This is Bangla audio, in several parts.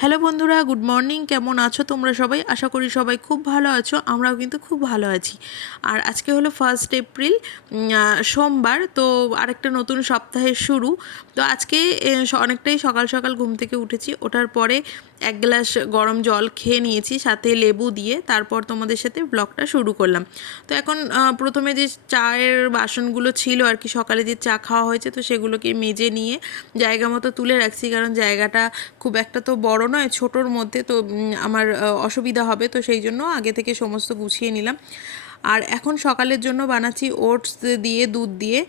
হ্যালো বন্ধুরা, গুড মর্নিং। কেমন আছো তোমরা সবাই? আশা করি সবাই খুব ভালো আছো। আমরাও কিন্তু খুব ভালো আছি। আর আজকে হলো 1 এপ্রিল, সোমবার। তো আরেকটা নতুন সপ্তাহের শুরু। তো আজকে অনেকটাই সকাল সকাল ঘুম থেকে উঠেছি। ওঠার পরে এক গ্লাস গরম জল খেয়ে নিয়েছি সাথে লেবু দিয়ে। তারপর তোমাদের সাথে ব্লগটা শুরু করলাম। তো এখন প্রথমে যে চায়ের বাসনগুলো ছিল আর কি, সকালে যে চা খাওয়া হয়েছে, তো সেগুলোকে মেজে নিয়ে জায়গা মতো তুলে রাখছি। কারণ জায়গাটা খুব একটা তো বড় নয়, ছোটোর মধ্যে, তো আমার অসুবিধা হবে। তো সেই জন্য আগে থেকে সমস্ত গুছিয়ে নিলাম। আর এখন সকালের জন্য বানাচ্ছি ওটস দিয়ে, দুধ দিয়ে,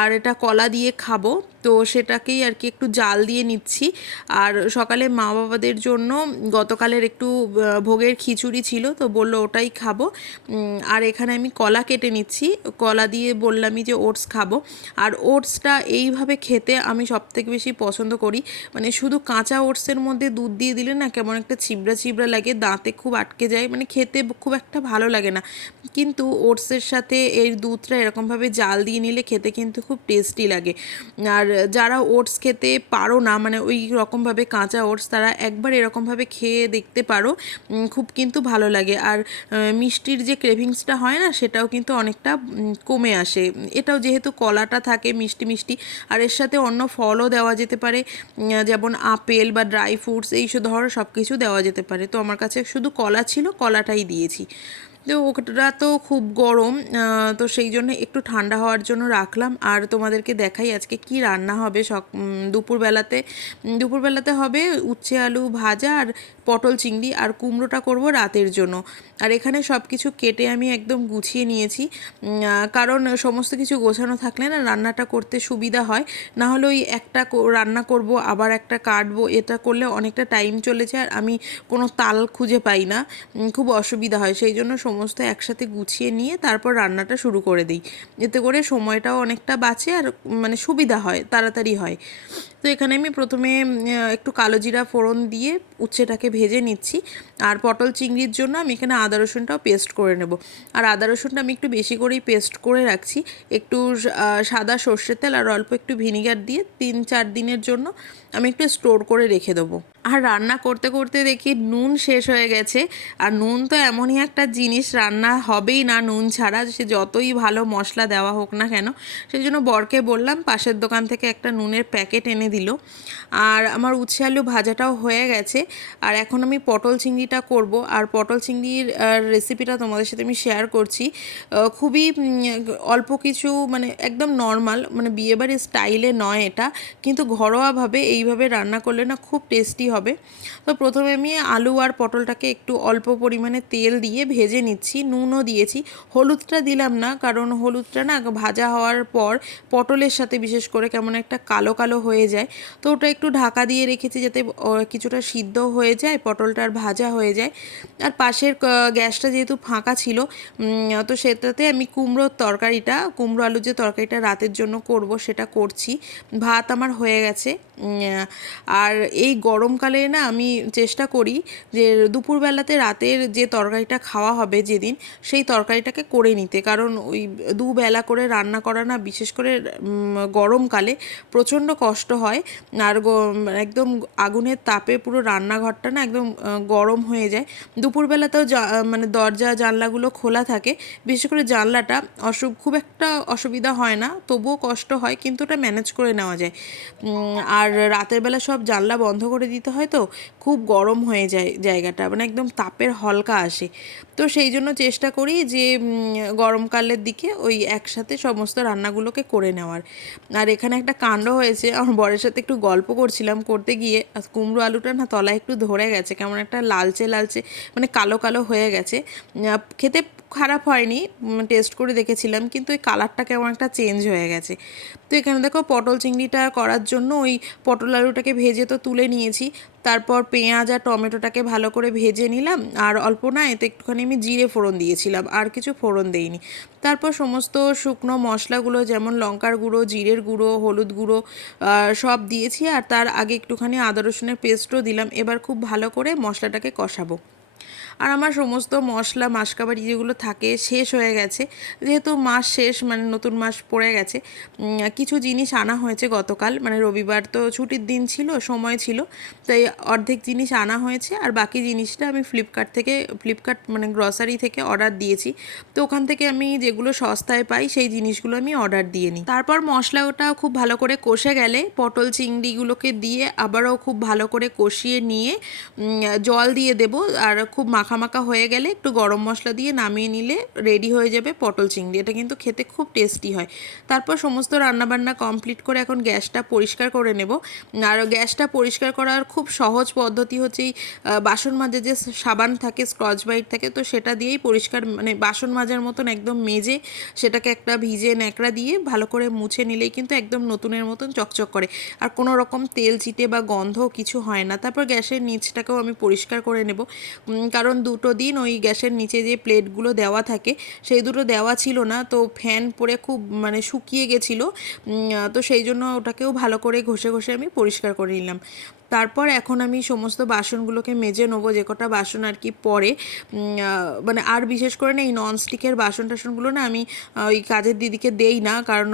আর এটা কলা দিয়ে খাবো। তো সেটাকেই আর কি একটু জাল দিয়ে নিচ্ছি। আর সকালে মা বাবাদের জন্য গতকালের একটু ভোগের খিচুড়ি ছিল, তো বললো ওটাই খাবো। আর এখানে আমি কলা কেটে নিচ্ছি। কলা দিয়ে বললামই যে ওটস খাবো। আর ওটসটা এইভাবে খেতে আমি সবথেকে বেশি পছন্দ করি। মানে শুধু কাঁচা ওটসের মধ্যে দুধ দিয়ে দিলে না কেমন একটা ছিবড়া ছিবড়া লাগে, দাঁতে খুব আটকে যায়, মানে খেতে খুব একটা ভালো লাগে না। কিন্তু ওটসের সাথে এই দুধটা এরকমভাবে জাল দিয়ে নিলে খেতে কিন্তু খুব টেস্টি লাগে। আর যারা ওটস খেতে পারো না, মানে ওই রকমভাবে কাঁচা ওটস, তারা একবার এরকমভাবে খেয়ে দেখতে পারো। খুব কিন্তু ভালো লাগে। আর মিষ্টির যে ক্রেভিংসটা হয় না, সেটাও কিন্তু অনেকটা কমে আসে। এটাও যেহেতু কলাটা থাকে মিষ্টি মিষ্টি, আর এর সাথে অন্য ফলও দেওয়া যেতে পারে, যেমন আপেল বা ড্রাই ফ্রুটস, এই ধরো সব কিছু দেওয়া যেতে পারে। তো আমার কাছে শুধু কলা ছিল, কলাটাই দিয়েছি। তো ওটা তো খুব গরম, তো সেই জন্য একটু ঠান্ডা হওয়ার জন্য রাখলাম। আর তোমাদেরকে দেখাই আজকে কি রান্না হবে। দুপুরবেলাতে হবে উচ্ছে আলু ভাজা আর পটল চিংড়ি, আর কুমড়োটা করব রাতের জন্য। আর এখানে সব কিছু কেটে আমি একদম গুছিয়ে নিয়েছি, কারণ সমস্ত কিছু গোছানো থাকলে না রান্নাটা করতে সুবিধা হয়। না হলে ওই একটা রান্না করব আবার একটা কাটবো, এটা করলে অনেকটা টাইম চলে যায়, আর আমি কোনো তাল খুঁজে পাই না, খুব অসুবিধা হয়। সেই জন্য সমস্ত একসাথে গুছিয়ে নিয়ে তারপর রান্নাটা শুরু করে দিই। এতে করে সময়টাও অনেকটা বাঁচে, আর মানে সুবিধা হয়, তাড়াতাড়ি হয়। তো এখানে আমি প্রথমে একটু কালো জিরা ফোড়ন দিয়ে উচ্ছেটাকে ভেজে নিচ্ছি। আর পটল চিংড়ির জন্য আমি এখানে আদা রসুনটাও পেস্ট করে নেব। আর আদা রসুনটা আমি একটু বেশি করেই পেস্ট করে রাখছি। একটু সাদা সর্ষের তেল আর অল্প একটু ভিনিগার দিয়ে 3-4 দিনের জন্য আমি একটু স্টোর করে রেখে দেবো। আর রান্না করতে করতে দেখি নুন শেষ হয়ে গেছে। আর নুন তো এমনই একটা জিনিস, রান্না হবেই না নুন ছাড়া, সে যতই ভালো মশলা দেওয়া হোক না কেন। সেই জন্য বরকে বললাম পাশের দোকান থেকে একটা নুনের প্যাকেট এনে দিল। আর আমার উচ্ছে আলু ভাজাটাও হয়ে গেছে। আর এখন আমি পটল চিংড়িটা করব। আর পটল চিংড়ির রেসিপিটা তোমাদের সাথে আমি শেয়ার করছি। খুবই অল্প কিছু, মানে একদম নর্মাল, মানে বিয়েবাড়ির স্টাইলে নয় এটা, কিন্তু ঘরোয়াভাবে এইভাবে রান্না করলে না খুব টেস্টি হবে। তো প্রথমে আমি আলু আর পটলটাকে একটু অল্প পরিমাণে তেল দিয়ে ভেজে নিচ্ছি, নুনও দিয়েছি। হলুদটা দিলাম না, কারণ হলুদটা না ভাজা হওয়ার পর পটলের সাথে বিশেষ করে কেমন একটা কালো কালো হয়ে যায়। তো ওটা একটু ঢাকা দিয়ে রেখেছি যাতে কিছুটা সিদ্ধ হয়ে যায়, পটলটা আর ভাজা হয়ে যায়। আর পাশের গ্যাসটা যেহেতু ফাঁকা ছিল, তো সেটাতে আমি কুমড়ো আলুর যে তরকারিটা রাতের জন্য করব সেটা করছি। ভাত আমার হয়ে গেছে। আর এই গরমকালে না আমি চেষ্টা করি যে দুপুরবেলাতে রাতের যে তরকারিটা খাওয়া হবে যেদিন, সেই তরকারিটাকে করে নিতে। কারণ ওই দুবেলা করে রান্না করা না, বিশেষ করে গরমকালে প্রচণ্ড কষ্ট হয়। আর একদম আগুনের তাপে পুরো রান্নাঘরটা না একদম গরম হয়ে যায়। দুপুরবেলাতেও মানে দরজা জানলাগুলো খোলা থাকে, বিশেষ করে জানলাটা খুব একটা অসুবিধা হয় না, তবুও কষ্ট হয়, কিন্তু ওটা ম্যানেজ করে নেওয়া যায়। আর রাতের বেলা সব জানলা বন্ধ করে দিতে হয়, তো খুব গরম হয়ে যায় জায়গাটা, মানে একদম তাপের হলকা আসে। তো সেই জন্য চেষ্টা করি যে গরমকালের দিকে ওই একসাথে সমস্ত রান্নাগুলোকে করে নেওয়ার। আর এখানে একটা কাণ্ড হয়েছে, আমার বরের সাথে একটু গল্প করছিলাম, করতে গিয়ে কুমড়ো আলুটা না তলায় একটু ধরে গেছে, কেমন একটা লালচে লালচে, মানে কালো কালো হয়ে গেছে। খেতে খারাপ হয়নি, টেস্ট করে দেখেছিলাম, কিন্তু ওই কালারটা কেমন একটা চেঞ্জ হয়ে গেছে। তো এখানে দেখো পটল চিংড়িটা করার জন্য ওই পটল আলুটাকে ভেজে তো তুলে নিয়েছি। তারপর পেঁয়াজ আর টমেটোটাকে ভালো করে ভেজে নিলাম। আর অল্প না এতে একটুখানি আমি জিরে ফোড়ন দিয়েছিলাম, আর কিছু ফোড়ন দেইনি। তারপর সমস্ত শুকনো মশলাগুলো যেমন লঙ্কার গুঁড়ো, জিরের গুঁড়ো, হলুদ গুঁড়ো সব দিয়েছি। আর তার আগে একটুখানি আদা রসুনের পেস্টও দিলাম। এবার খুব ভালো করে মশলাটাকে কষাবো। আর আমার সমস্ত মশলা মাসকাবাড়ি যেগুলো থাকে শেষ হয়ে গেছে, যেহেতু মাস শেষ মানে নতুন মাস পড়ে গেছে। কিছু জিনিস আনা হয়েছে গতকাল, মানে রবিবার তো ছুটির দিন ছিল, সময় ছিল, তাই অর্ধেক জিনিস আনা হয়েছে আর বাকি জিনিসটা আমি ফ্লিপকার্ট মানে গ্রসারি থেকে অর্ডার দিয়েছি। তো ওখান থেকে আমি যেগুলো সস্তায় পাই সেই জিনিসগুলো আমি অর্ডার দিয়ে নিই। তারপর মশলাটা খুব ভালো করে কষে গেলে পটল চিংড়িগুলোকে দিয়ে আবারও খুব ভালো করে কষিয়ে নিয়ে জল দিয়ে দেব, আর খুব মাখা মাখা হয়ে গেলে একটু গরম মশলা দিয়ে নামিয়ে নিলে রেডি হয়ে যাবে পটল চিংড়ি। এটা কিন্তু খেতে খুব টেস্টি হয়। তারপর সমস্ত রান্নাবান্না কমপ্লিট করে এখন গ্যাসটা পরিষ্কার করে নেব। আর গ্যাসটা পরিষ্কার করার খুব সহজ পদ্ধতি হচ্ছে এই বাসন মাজার যে সাবান থাকে, স্কচ ব্রাইট থাকে, তো সেটা দিয়েই পরিষ্কার মানে বাসন মাজার মতন একদম মেজে সেটাকে একটা ভিজে ন্যাকড়া দিয়ে ভালো করে মুছে নিলেই কিন্তু একদম নতুনের মতন চকচক করে, আর কোনো রকম তেল চিটে বা গন্ধ কিছু হয় না। তারপর গ্যাসের নিচটাকেও আমি পরিষ্কার করে নেব, কারণ দুটো দিন ওই গ্যাসের নিচে যে প্লেটগুলো দেওয়া থাকে সেই দুটো দেওয়া ছিল না, তো ফ্যান পরে খুব মানে শুকিয়ে গেছিলো। তো সেই জন্য ওটাকেও ভালো করে ঘষে ঘষে আমি পরিষ্কার করে নিলাম। তারপর এখন আমি সমস্ত বাসনগুলোকে মেজে নেবো, যে কটা বাসন আর কি পরে, মানে আর বিশেষ করে না এই ননস্টিকের বাসন টাসনগুলো না আমি ওই কাজের দিদিকে দেই না, কারণ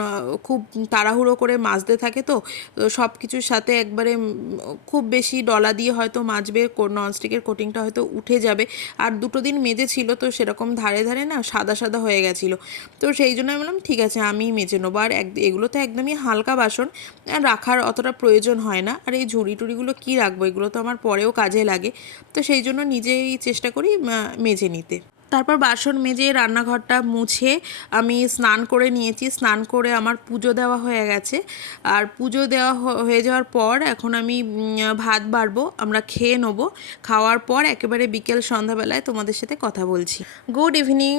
খুব তাড়াহুড়ো করে মাজতে থাকে, তো সব কিছুর সাথে একবারে খুব বেশি ডলা দিয়ে হয়তো মাজবে, ননস্টিকের কোটিংটা হয়তো উঠে যাবে। আর দুটো দিন মেজেছিল তো সেরকম ধারে ধারে না সাদা সাদা হয়ে গেছিলো, তো সেই জন্য আমি বললাম ঠিক আছে আমিই মেজে নেবো। আর এগুলো তো একদমই হালকা বাসন, রাখার অতটা প্রয়োজন হয় না। আর এই ঝুড়ি টুড়িগুলো কী রাখবো, এগুলো তো আমার পরেও কাজে লাগে, তো সেই জন্য নিজেই চেষ্টা করি মেজে নিতে। তারপর বাসন মেজে রান্নাঘরটা মুছে আমি স্নান করে নিয়েছি। স্নান করে আমার পুজো দেওয়া হয়ে গেছে, আর পুজো দেওয়া হয়ে যাওয়ার পর এখন আমি ভাত বাড়বো, আমরা খেয়ে নেবো। খাওয়ার পর একেবারে বিকেল সন্ধ্যাবেলায় তোমাদের সাথে কথা বলছি। গুড ইভিনিং,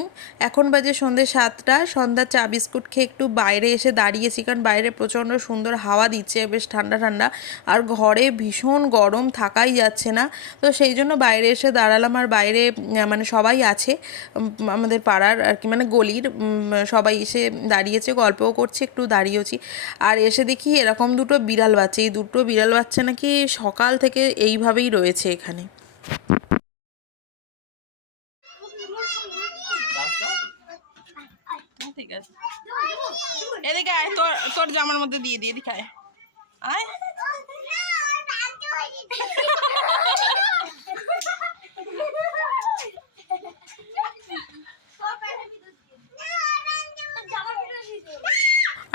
এখন বাজে সন্ধ্যে 7টা। সন্ধ্যার চা বিস্কুট খেয়ে একটু বাইরে এসে দাঁড়িয়েছি, কারণ বাইরে প্রচণ্ড সুন্দর হাওয়া দিচ্ছে, বেশ ঠান্ডা ঠান্ডা, আর ঘরে ভীষণ গরম, থাকাই যাচ্ছে না। তো সেই জন্য বাইরে এসে দাঁড়ালাম, আর বাইরে মানে সবাই আছে আমাদের পাড়ার আর কি, মানে গলির সবাই এসে দাঁড়িয়েছে, গল্পও করছে, একটু দাঁড়িয়েছি। আর এসে দেখি এরকম দুটো বিড়াল বাচ্চা, এই দুটো বিড়াল বাচ্চা নাকি সকাল থেকে এইভাবেই রয়েছে এখানে। ঠিক আছে, এদিকে আয়, তোর তোর জামার মধ্যে দিয়ে দিয়ে এদিকে আয়, আয়।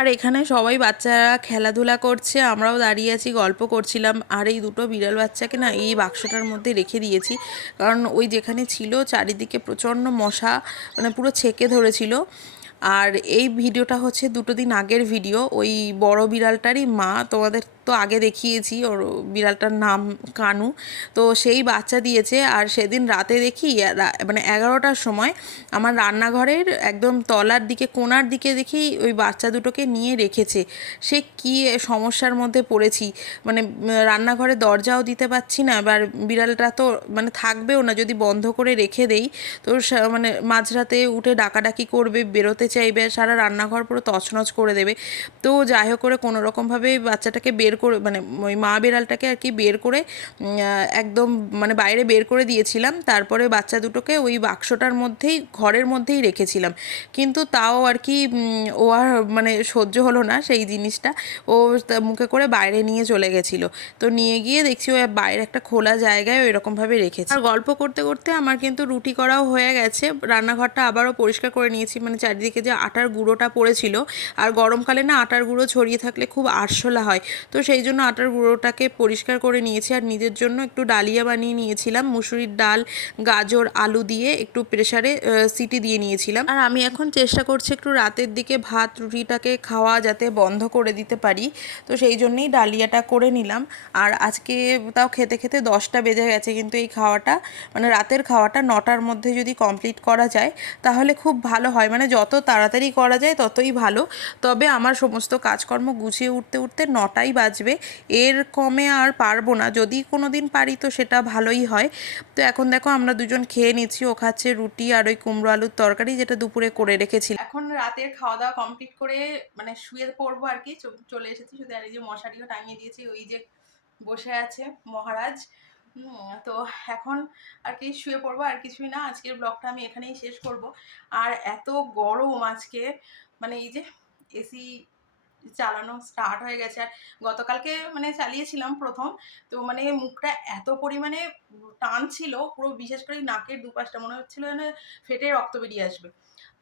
আর এখানে সবাই বাচ্চারা খেলাধুলা করছে, আমরাও দাঁড়িয়ে আছি, গল্প করছিলাম। আর এই দুটো বিড়াল বাচ্চাকে না এই বাক্সটার মধ্যে রেখে দিয়েছি, কারণ ওই যেখানে ছিল চারিদিকে প্রচণ্ড মশা, মানে পুরো ছেকে ধরেছিল। আর এই ভিডিওটা হচ্ছে 2 দিন আগের ভিডিও, ওই বড় বিড়ালটারই মা, তোমাদের তো আগে দেখিয়েছি, ওর বিড়ালটার নাম কানু। তো সেই বাচ্চা দিয়েছে, আর সেদিন রাতে দেখি মানে 11টার সময় আমার রান্নাঘরের একদম তলার দিকে কোণার দিকে দেখি ওই বাচ্চা দুটোকে নিয়ে রেখেছে। সে কি সমস্যার মধ্যে পড়েছি, মানে রান্নাঘরে দরজাও দিতে পারছি না, এবার বিড়ালটা তো মানে থাকবেও না যদি বন্ধ করে রেখে দেই, তো মানে মাঝরাতে উঠে ডাকাডাকি করবে, বেরোতে চাইবে, সারা রান্নাঘর পুরো তছনছ করে দেবে। তো যাই হোক করে কোনো রকমভাবে বাচ্চাটাকে বের করে, মানে ওই মা বিড়ালটাকে আর কি বের করে একদম মানে বাইরে বের করে দিয়েছিলাম। তারপরে বাচ্চা দুটোকে ওই বাক্সটার মধ্যেই, ঘরের মধ্যেই রেখেছিলাম, কিন্তু তাও আর কি ও আর মানে সহ্য হলো না সেই জিনিসটা, ও মুখে করে বাইরে নিয়ে চলে গেছিলো। তো নিয়ে গিয়ে দেখছি ও বাইরে একটা খোলা জায়গায় ওই রকমভাবে রেখেছে। আর গল্প করতে করতে আমার কিন্তু রুটি করাও হয়ে গেছে, রান্নাঘরটা আবারও পরিষ্কার করে নিয়েছি, মানে চারিদিকে যে আটার গুঁড়োটা পড়েছিল, আর গরমকালে না আটার গুঁড়ো ছড়িয়ে থাকলে খুব আরশোলা হয়, তো সেই জন্য আটার গুঁড়োটাকে পরিষ্কার করে নিয়েছি। আর নিজের জন্য একটু ডালিয়া বানিয়ে নিয়েছিলাম, মুসুরির ডাল, গাজর, আলু দিয়ে একটু প্রেসারে সিটি দিয়ে নিয়েছিলাম। আর আমি এখন চেষ্টা করছি একটু রাতের দিকে ভাত রুটিটাকে খাওয়া যাতে বন্ধ করে দিতে পারি, তো সেই জন্যই ডালিয়াটা করে নিলাম। আর আজকে তাও খেতে খেতে 10টা বেজে গেছে, কিন্তু এই খাওয়াটা মানে রাতের খাওয়াটা 9টার মধ্যে যদি কমপ্লিট করা যায় তাহলে খুব ভালো হয়, মানে যত তাড়াতাড়ি করা যায় ততই ভালো। তবে আমার সমস্ত কাজকর্ম গুছিয়ে উঠতে উঠতে 9টাই বাজবে, এর কমে আর পারবো না, যদি কোনো দিন পারি তো সেটা ভালোই হয়। তো এখন দেখো আমরা দুজন খেয়ে নিচ্ছি, ও খাচ্ছে রুটি আর ওই কুমড়ো আলুর তরকারি যেটা দুপুরে করে রেখেছি। এখন রাতের খাওয়া দাওয়া কমপ্লিট করে মানে শুয়ে পড়বো আর কি, চলে এসেছি শুধু। আর এই যে মশারিও টাঙিয়ে দিয়েছি, ওই যে বসে আছে মহারাজ, তো এখন আর কি শুয়ে পড়বো, আর কিছুই না। আজকের ব্লগটা আমি এখানেই শেষ করব। আর এত গরম আজকে, মানে এই যে এসি চালানো স্টার্ট হয়ে গেছে। আর গতকালকে মানে চালিয়েছিলাম প্রথম, তো মানে মুখটা এত পরিমাণে টান ছিল, পুরো বিশেষ করে নাকের দুপাশটা মনে হচ্ছিল যেন ফেটে রক্ত বেরিয়ে আসবে।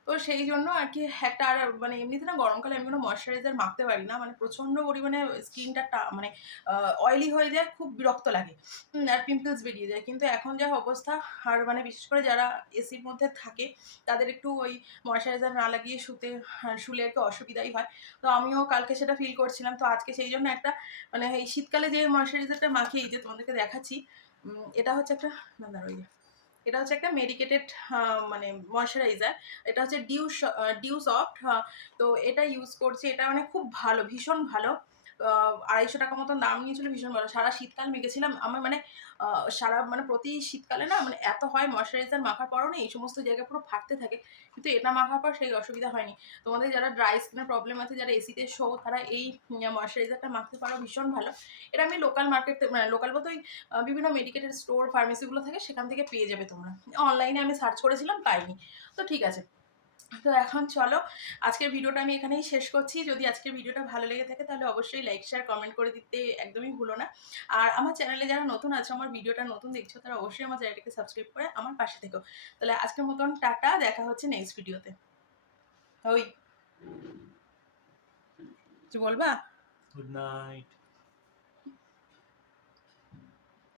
তো সেই জন্য আর কি একটা, আর মানে এমনিতে না গরমকালে আমি কোনো ময়শ্চারাইজার মাখতে পারি না, মানে প্রচণ্ড পরিমাণে স্কিনটা মানে অয়েলি হয়ে যায়, খুব বিরক্ত লাগে, আর পিম্পলস বেরিয়ে যায়। কিন্তু এখন যা অবস্থা, আর মানে বিশেষ করে যারা এসির মধ্যে থাকে তাদের একটু ওই ময়শ্চারাইজার না লাগিয়ে শুলে একটু অসুবিধাই হয়। তো আমিও কালকে সেটা ফিল করছিলাম। তো আজকে সেই জন্য একটা, মানে এই শীতকালে যে ময়শ্চারাইজারটা মাখি, এই যে তোমাদেরকে দেখাচ্ছি, এটা হচ্ছে একটা, না দাঁড়াও, এই যে এটা হচ্ছে একটা মেডিকেটেড মানে ময়শ্চারাইজার। এটা হচ্ছে ডিউ সফট। তো এটা ইউজ করছি, এটা মানে খুব ভালো, ভীষণ ভালো। 250 টাকা মতো দাম নিয়েছিল, ভীষণ ভালো। সারা শীতকাল মেখেছিলাম। আমার মানে সারা মানে প্রতি শীতকালে না মানে এত হয় ময়শ্চারাইজার মাখার পরও না এই সমস্ত জায়গা পুরো ফাটতে থাকে, কিন্তু এটা মাখার পর সেই অসুবিধা হয়নি। তোমাদের যারা ড্রাই স্কিনের প্রবলেম আছে, যারা এসিতে শো, তারা এই ময়শ্চারাইজারটা মাখতে পারো, ভীষণ ভালো। এটা আমি লোকাল মার্কেট, মানে লোকাল বলতে ওই বিভিন্ন মেডিকেটেড স্টোর, ফার্মেসিগুলো থাকে, সেখান থেকে পেয়ে যাবে তোমরা। অনলাইনে আমি সার্চ করেছিলাম, পাইনি। তো ঠিক আছে। তো এখন চলো, আজকের ভিডিওটা আমি এখানেই শেষ করছি। যদি আজকের ভিডিওটা ভালো লেগে থাকে তাহলে অবশ্যই লাইক, শেয়ার, কমেন্ট করে দিতে একদমই ভুলো না। আর আমার চ্যানেলে যারা নতুন আছে, আমার ভিডিওটা নতুন দেখছো, তারা অবশ্যই আমার চ্যানেলটাকে সাবস্ক্রাইব করে আমার পাশে থেকো। তাহলে আজকের মতন টাটা, দেখা হচ্ছে নেক্সট ভিডিওতে। ওই কিছু বলবা? Good night.